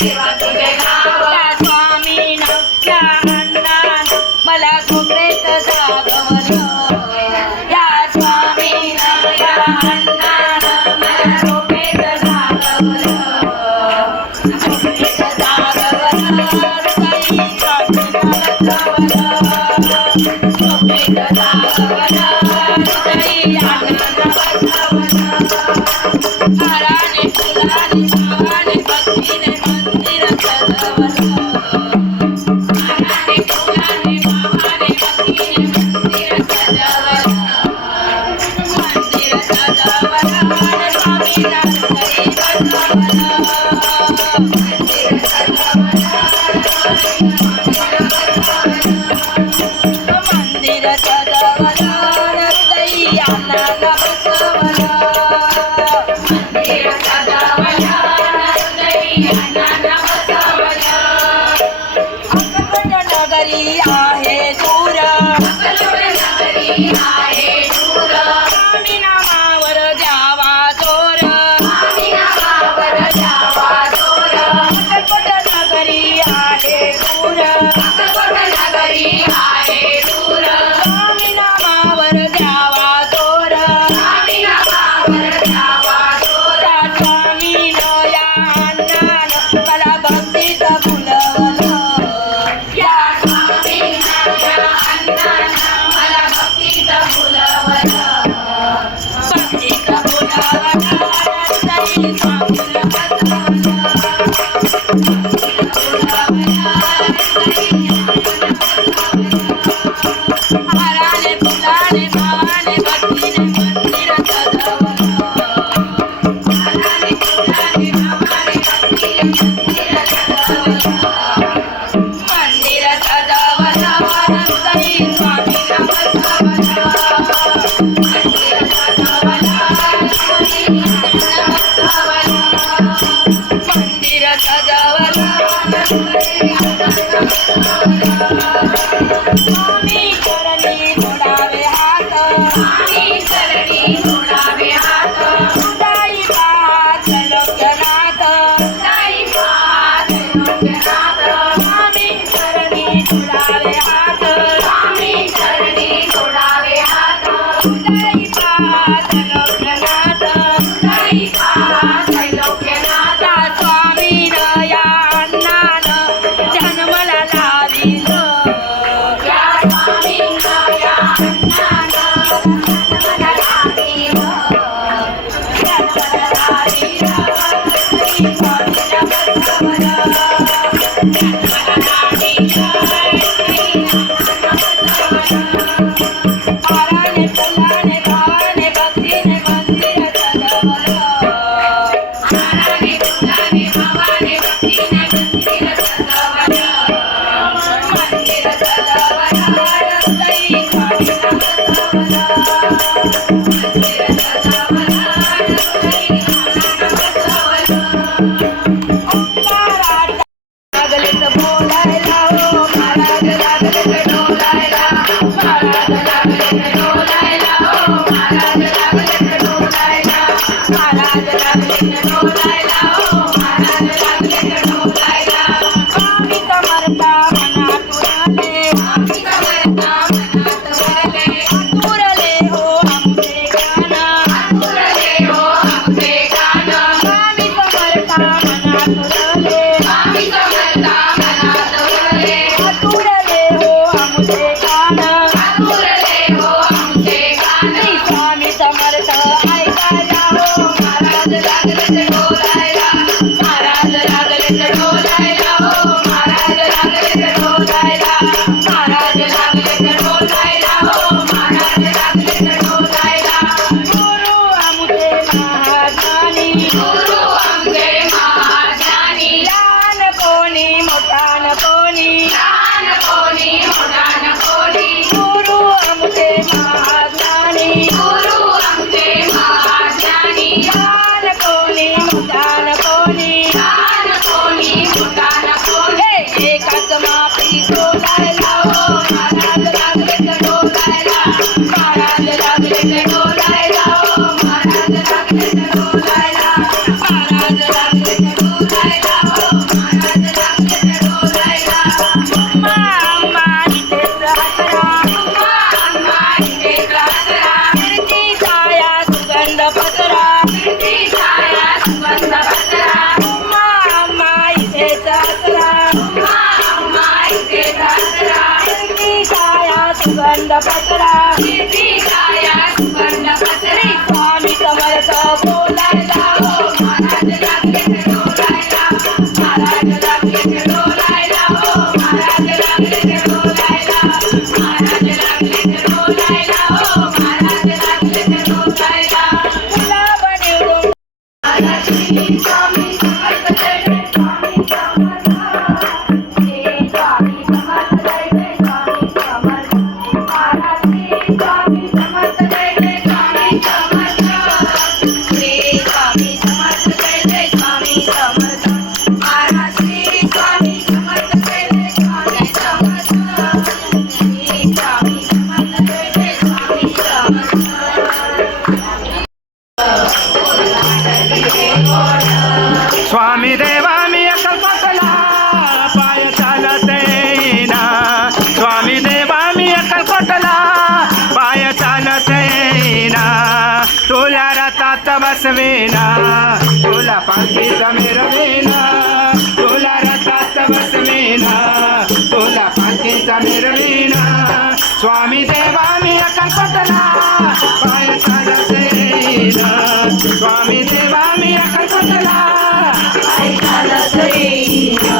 देवा तुझे नाव या स्वामीनं या अण्णानं मला झोपेत जागवलं या स्वामीनं या अण्णानं मला झोपेत जागवलं झोपेत जागवलं हृदयी स्वामीनं बसवलं झोपेत जागवलं हृदयी अण्णानं बसवलं हाराने फुलाने भावाने भक्तीने मंदिर सजवलं हाराने फुलाने भावाने भक्तीने मंदिर सजवलं मंदिर सजवलं आणि स्वामीला हृदयी बसवलं मंदिर सजवलं मंदिर सजवलं हृदयी अण्णाला बसवलं मंदिर सजवलं हृदयी अण्णाला बसवलं अक्कलकोट नगरी आहे दूर अक्कलकोट नगरी आहे दूर स्वामी नामावर द्यावा जोर स्वामी नामावर द्यावा जोर अक्कलकोट नगरी आहे दूर अक्कलकोट नगरी आहे दूर स्वामी नामावर द्यावा जोर स्वामी नामावर द्यावा जोर त्या स्वामीनं या अण्णानं मला भक्तीत फुलवलं या स्वामींना या अण्णांना मला भक्तीत फुलवलं भक्तीत फुलवलं हृदयी स्वामीला बसवलं हाराने फुलाने भावाने भक्तीने मंदिर सजवलं हाराने फुलाने भावाने भक्तीने मंदिर सजवलं मंदिर सजवलं हृदयी स्वामीला बसवलं मंदिर सजवलं स्वामींना बसवलं मंदिर सजवलं स्वामी चरणी जोडावे हात स्वामी चरणी जोडावे हात हृदयी पाहत लोकनाथ साई पाहत लोकनाथ स्वामी चरणी जोडावे हात स्वामी चरणी जोडावे हात हृदयी पाहत लोकनाथ साई पाहत लोकनाथ त्या स्वामीनं या अण्णानं जन्मला लाविलं या स्वामींना या अण्णांना मला लाविलं जन्मला लाविलं हृदयी स्वामीला बसवलं जन्मला लाविलं हृदयी हाराने फुलाने भावाने भक्तीने मंदिर सजवलं हाराने फुलाने भावाने भक्तीने मंदिर सजवलं मंदिर सजवलं हृदयी स्वामीला बसवलं मंदिर सजवलं हृदयी अण्णांना बसवलं ओंकारात लागलेत बोलायला हो महाराज लागलेत डोलायला महाराज लागले डोलायला हो महाराज लागले डोलायला महाराज लागलेत डोलायला हो महाराज लागले डोलायला स्वामी समर्था मनातून आले स्वामी समर्था मनात भरले तुरले हो आमचे कान अंतुरले हो आमचे कान स्वामी समर्था मनातून आले स्वामी समर्था मनात भरले तुरले हो आमचे कान अंतुरले हो आमचे कान स्वामी समर्थ ऐकायला हो महाराज लागले डोलायला महाराज लागले डोलायला हो महाराज लागले डोलायला महाराज लागले डोलायला हो महाराज लागले डोलायला गुरु आमचे महाज्ञानी गुरु आमचे महाज्ञानी ज्ञान कोणी मोठा देवा मी अक्कलकोटला पाय चालत येईना स्वामी देवा मी अक्कलकोटला पाय चालत येईना तुला रथात बसवेना तुला पालखीत मिरवेना तुला रथात बसवेना तुला पालखीत मिरवेना स्वामी देवा मी अक्कलकोटला पाय चालत येईना स्वामी देवा मी अक्कलकोटला पाय चालत येईना